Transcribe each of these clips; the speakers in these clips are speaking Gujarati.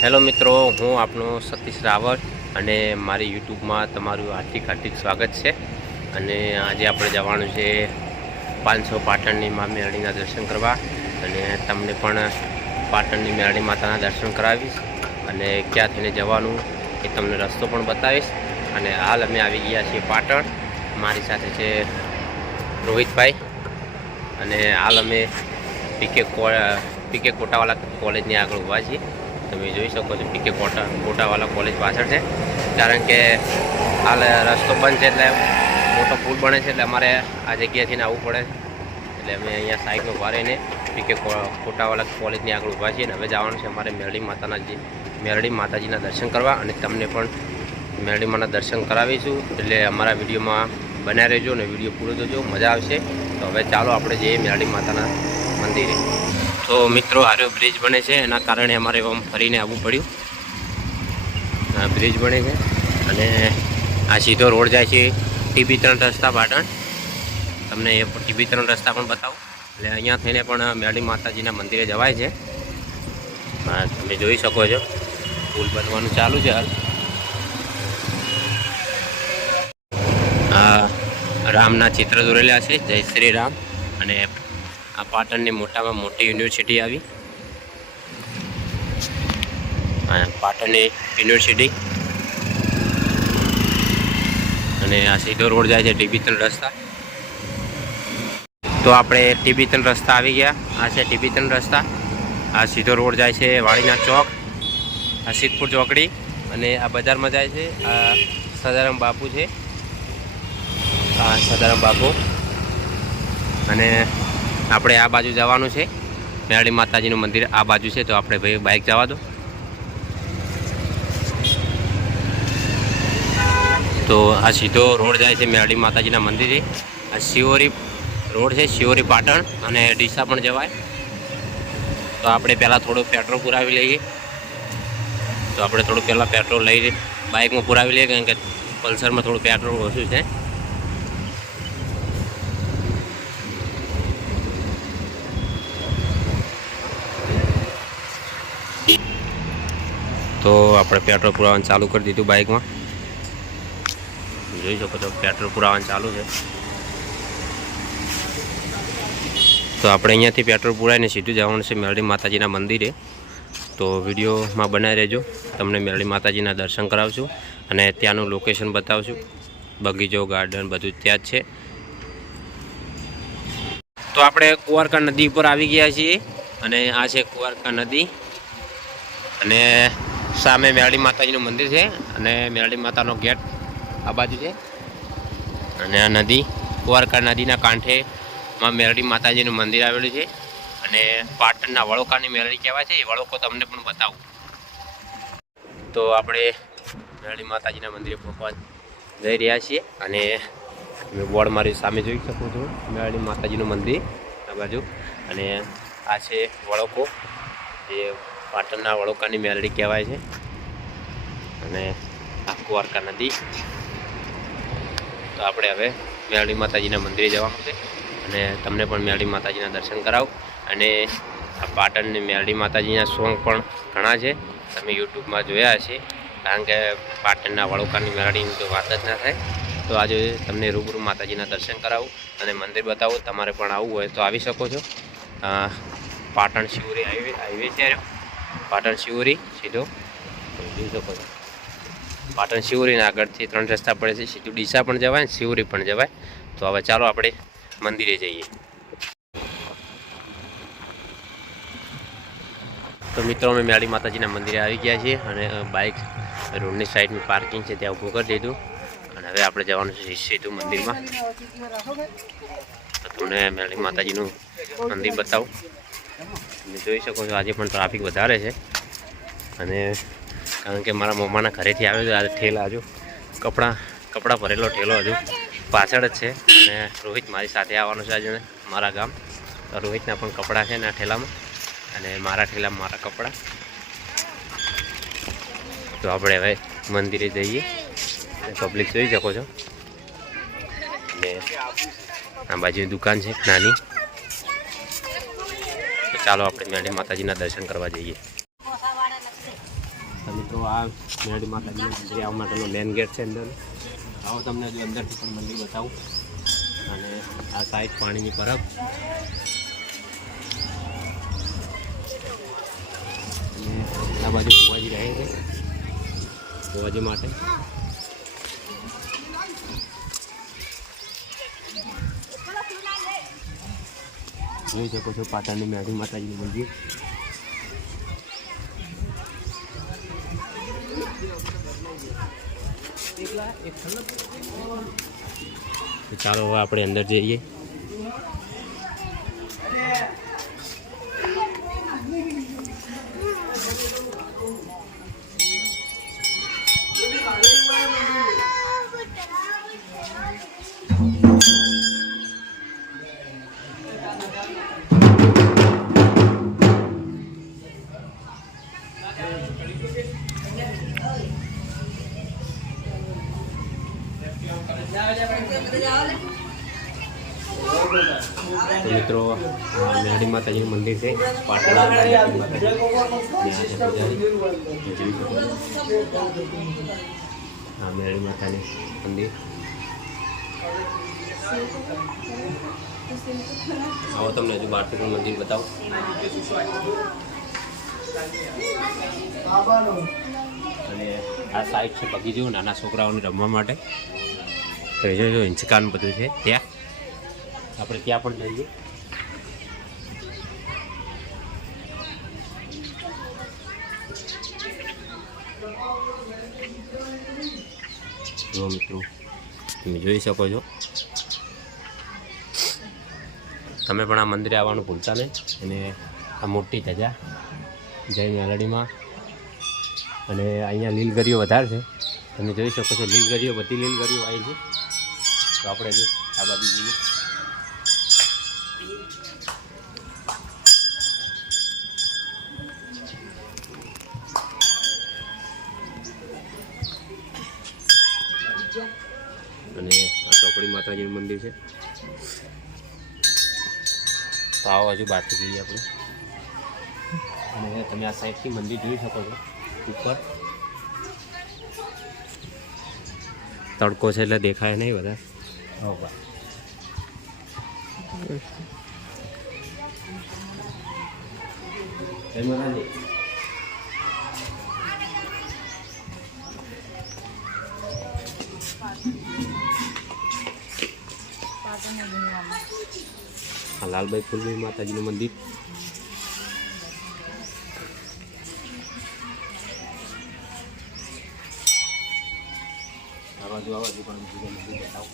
હેલો મિત્રો, હું આપનો સતીશ રાવળ અને મારી યુટ્યુબમાં તમારું હાર્દિક સ્વાગત છે। અને આજે આપણે જવાનું છે 500 પાટણની મા મેરડીના દર્શન કરવા અને તમને પણ પાટણની મેરડી માતાના દર્શન કરાવીશ અને ક્યાં થઈને જવાનું એ તમને રસ્તો પણ બતાવીશ। અને હાલ અમે આવી ગયા છીએ પાટણ। મારી સાથે છે રોહિતભાઈ અને હાલ અમે પીકે કોટાવાલા કોલેજની આગળ ઊભા છીએ। તમે જોઈ શકો છો પીકે કોટાવાલા કોલેજ પાછળ છે, કારણ કે હાલ રસ્તો બંધ છે એટલે મોટો પુલ બને છે એટલે અમારે આ જગ્યાથી આવવું પડે, એટલે અમે અહીંયા સાઈડમાં ઊભા રહીને પીકે કોટાવાલા કોલેજની આગળ ઊભા છીએ। અને હવે જવાનું છે અમારે મેરડી માતાજીના દર્શન કરવા અને તમને પણ મેરડી માના દર્શન કરાવીશું, એટલે અમારા વિડીયોમાં બનાવી રહેજો અને વિડીયો પૂરો જોજો, મજા આવશે। તો હવે ચાલો આપણે જઈએ મેરડી માતાના મંદિરે। તો મિત્રો આર્યો બ્રિજ બને છે, એના કારણે અમારે આમ ફરીને આવવું પડ્યું। આ બ્રિજ બને છે અને આ સીધો રોડ જાય છે TB3 રસ્તા પાટણ। તમને એ TB3 રસ્તા પણ બતાવું, એટલે અહીંયા થઈને પણ મેરડી માતાજીના મંદિરે જવાય છે। હા, તમે જોઈ શકો છો પુલ બનવાનું ચાલુ છે હાલ। આ રામના ચિત્ર દોરેલા છે, જય શ્રી રામ। અને આ પાટણની મોટામાં મોટી યુનિવર્સિટી આવી, પાટણની યુનિવર્સિટી। અને આ સીધો રોડ જાય છે TB3 રસ્તા। તો આપણે TB3 રસ્તા આવી ગયા। આ છે TB3 રસ્તા। આ સીધો રોડ જાય છે વાડીના ચોક, આ સિદ્ધપુર ચોકડી, અને આ બજારમાં જાય છે આ સદારામ બાપુ છે, આ સદારામ બાપુ। અને આપણે આ બાજુ જવાનું છે, મેરડી માતાજીનું મંદિર આ બાજુ છે, તો આપણે ભાઈ બાઇક જવા દો। તો આ સીધો રોડ જાય છે મેરડી માતાજીના મંદિરે। આ શિવોરી રોડ છે, શિવોરી પાટણ, અને ડીસા પણ જવાય। તો આપણે પહેલાં થોડું પેટ્રોલ પુરાવી લઈએ। તો આપણે થોડું પહેલાં પેટ્રોલ લઈ બાઇકમાં પુરાવી લઈએ, કારણ કે પલ્સરમાં થોડું પેટ્રોલ ઓછું છે। તો આપણે પેટ્રોલ પુરાવાનું ચાલુ કરી દીધું બાઇકમાં, જોઈ શકો છો પેટ્રોલ પુરાવાનું ચાલુ છે। તો આપણે અહીંયાથી પેટ્રોલ પુરાવીને સીધું જવાનું છે મેરડી માતાજીના મંદિરે। તો વિડીયોમાં બનાવી રહેજો, તમને મેરડી માતાજીના દર્શન કરાવશું અને ત્યાંનું લોકેશન બતાવશું, બગીચો ગાર્ડન બધું ત્યાં જ છે। તો આપણે કુંવારકા નદી ઉપર આવી ગયા છીએ, અને આ છે કુંવારકા નદી, અને સામે મેરડી માતાજીનું મંદિર છે, અને મેરડી માતાનો ગેટ આ બાજુ છે। અને આ નદી કુંવારકા નદીના કાંઠેમાં મેરડી માતાજીનું મંદિર આવેલું છે, અને પાટણના વળોકાની મેરડી કહેવાય છે। એ વળોકો તમને પણ બતાવું। તો આપણે મેરડી માતાજીના મંદિરે પહોંચવા જઈ રહ્યા છીએ, અને બોર્ડ મારી સામે જોઈ શકો છો મેરડી માતાજીનું મંદિર આ બાજુ, અને આ છે વળોકો, જે પાટણના વળોકાની મેરડી કહેવાય છે, અને આ કુંવારકા નદી। તો આપણે હવે મેરડી માતાજીના મંદિરે જવાનું છે, અને તમને પણ મેરડી માતાજીના દર્શન કરાવું। અને આ પાટણની મેરડી માતાજીના સોંગ પણ ઘણા છે, તમે યુટ્યુબમાં જોયા હશે, કારણ કે પાટણના વળોકાની મેરડીની તો વાત જ ના થાય। તો આજે તમને રૂબરૂ માતાજીના દર્શન કરાવું અને મંદિર બતાવું। તમારે પણ આવવું હોય તો આવી શકો છો। પાટણ શિવોરી હાઈવે છે, પાટણ શિવોરી સીધો જોઈ શકો છો। પાટણ શિવોરીના આગળથી 3 રસ્તા પડે છે, સીધું ડીસા પણ જવાય ને શિવોરી પણ જવાય। તો હવે ચાલો આપણે મંદિરે જઈએ। તો મિત્રો અમે મેરડી માતાજીના મંદિરે આવી ગયા છીએ, અને બાઇક રોડની સાઈડની પાર્કિંગ છે ત્યાં ઊભું કરી દીધું, અને હવે આપણે જવાનું છે સીધું મંદિરમાં। તો તમને મેરડી માતાજીનું મંદિર બતાવું। તમે જોઈ શકો છો આજે પણ ટ્રાફિક વધારે છે, અને કારણ કે મારા મમ્માના ઘરેથી આવ્યો છે આજે ઠેલા, હજુ કપડાં ભરેલો ઠેલો હજુ પાછળ જ છે, અને રોહિત મારી સાથે આવવાનો છે આજે મારા ગામ। તો રોહિતના પણ કપડાં છે ને આ ઠેલામાં, અને મારા ઠેલામાં મારા કપડાં। તો આપણે હવે મંદિરે જઈએ, પબ્લિક જોઈ શકો છો, અને આ બાજુની દુકાન છે નાની। તો ચાલો આપણે મેરડી માતાજીના દર્શન કરવા જઈએ। તો મિત્રો આ મેરડી માતાજીનું મંદિર આવવા માટેનો મેન ગેટ છે અંદર. આવો તમને હજુ અંદરથી પણ મંદિર બતાવું. અને આ સાઈડ પાણીની પરબ અને આ બાજુ ભુવાજી રહે છે, ભુવાજી માટે. જોઈ શકો છો પાટણની મેરડી માતાજીનું મંદિર. ચાલો હવે આપણે અંદર જઈએ. તો મિત્રો મેરડી માતાજીનું મંદિર છે પાટણ. હા, મેરડી માતાનું મંદિર. આવો તમને હજુ બહારથી પણ મંદિર બતાવું. અને આ સાઈડ છે બગીચો નાના છોકરાઓને રમવા માટે. તો એ જો હિંચકાનું બધું છે ત્યાં, આપણે ત્યાં પણ જઈએ. જો મિત્રો તમે જોઈ શકો છો. તમે પણ આ મંદિરે આવવાનું ભૂલતા નહીં. અને આ મોટી ધજા જય મેલડીમાં. અને અહીંયા લીલગરીઓ વધારે છે, તમે જોઈ શકો છો. લીલગરીઓ બધી લીલગરીઓ આવી છે. તો આપણે જો આ બાજુ જઈએ. અને આ ચોકડી માતાજીનું મંદિર છે. તો આવો હજુ બહારથી જઈએ આપણે. અને તમે આ સાઈડથી મંદિર જોઈ શકો છો. ઉપર તડકો છે એટલે દેખાય નહીં બધા. લાલભાઈ ફૂલભાઈ માતાજીનું મંદિર. આ બાજુ પણ મંદિર બતાવો.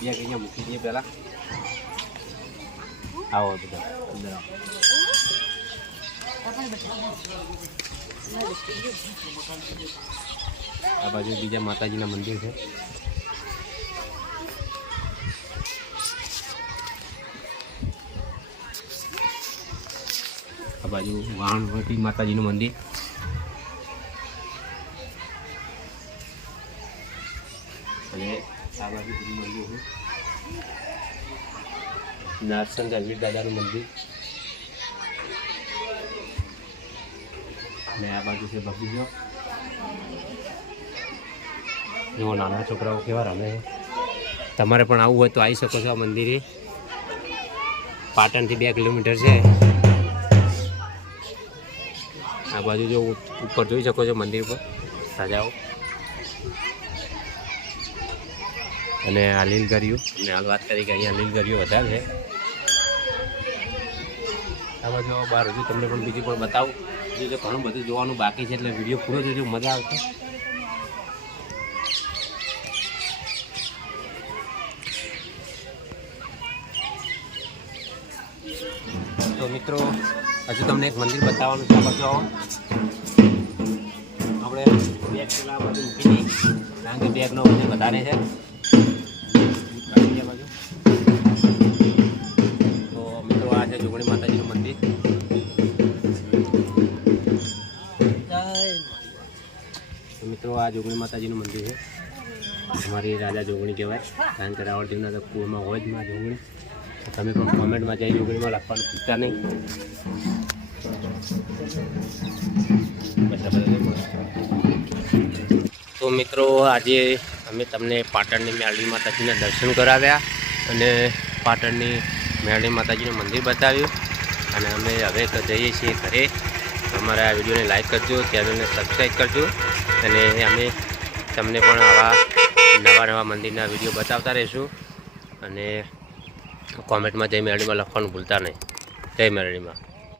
અહીંયા મૂકી દઈએ પહેલાં. આવો બધા અંદર આવો. આ બાજુ બીજા માતાજીના મંદિર છે. આ બાજુ વાણવટી માતાજીનું મંદિર. અને આ બાજુ બીજું મંદિર છે નારસંગ અરવિંદ દાદાનું મંદિર. અને આ બાજુ છે બગીચો. એવો નાના છોકરાઓ કેવા રમે છે. તમારે પણ આવવું હોય તો આવી શકો છો આ મંદિરે. પાટણથી 2 કિલોમીટર છે. આ બાજુ જો ઉપર જોઈ શકો છો મંદિર પર સજાઓ. અને આ લીલગરીઓ. અને હાલ વાત કરી કે અહીંયા લીલગરીઓ વધારે છે. આ બાજુ બહાર હજુ તમને પણ બીજું પણ બતાવું. હજુ ઘણું બધું જોવાનું બાકી છે, એટલે વિડીયો પૂરો જોજો, મજા આવશે. તો મિત્રો હજુ તમને એક મંદિર બતાવવાનું છે. બાજુ આવો. આપણે બેગ પેલા બધું મૂકી દઈએ, કારણ કે બેગનો વજન વધારે છે. બાજુ તો મિત્રો આ છે જોગણી માતાજીનું મંદિર. તો મિત્રો આ જોગણી માતાજીનું મંદિર છે. અમારી રાજા જોગણી કહેવાય, કારણ કે રાવળદેવના કુળમાં હોય જ માં જોગણી. તમે પણ કોમેન્ટમાં જઈ જોગણીમાં લખવાનું ભૂલતા નહીં. તો મિત્રો આજે અમે તમને પાટણની મેરડી માતાજીના દર્શન કરાવ્યા અને પાટણની મેરડી માતાજીનું મંદિર બતાવ્યું અને અમે હવે જઈએ છીએ ઘરે. અમારા આ વિડીયોને લાઈક કરજો, ચેનલને સબસ્ક્રાઈબ કરજો અને અમે તમને પણ આવા નવા મંદિરના વિડીયો બતાવતા રહીશું. અને કોમેન્ટમાં જય મેરડીમાં લખવાનું ભૂલતા નહીં. જય મેરડીમાં.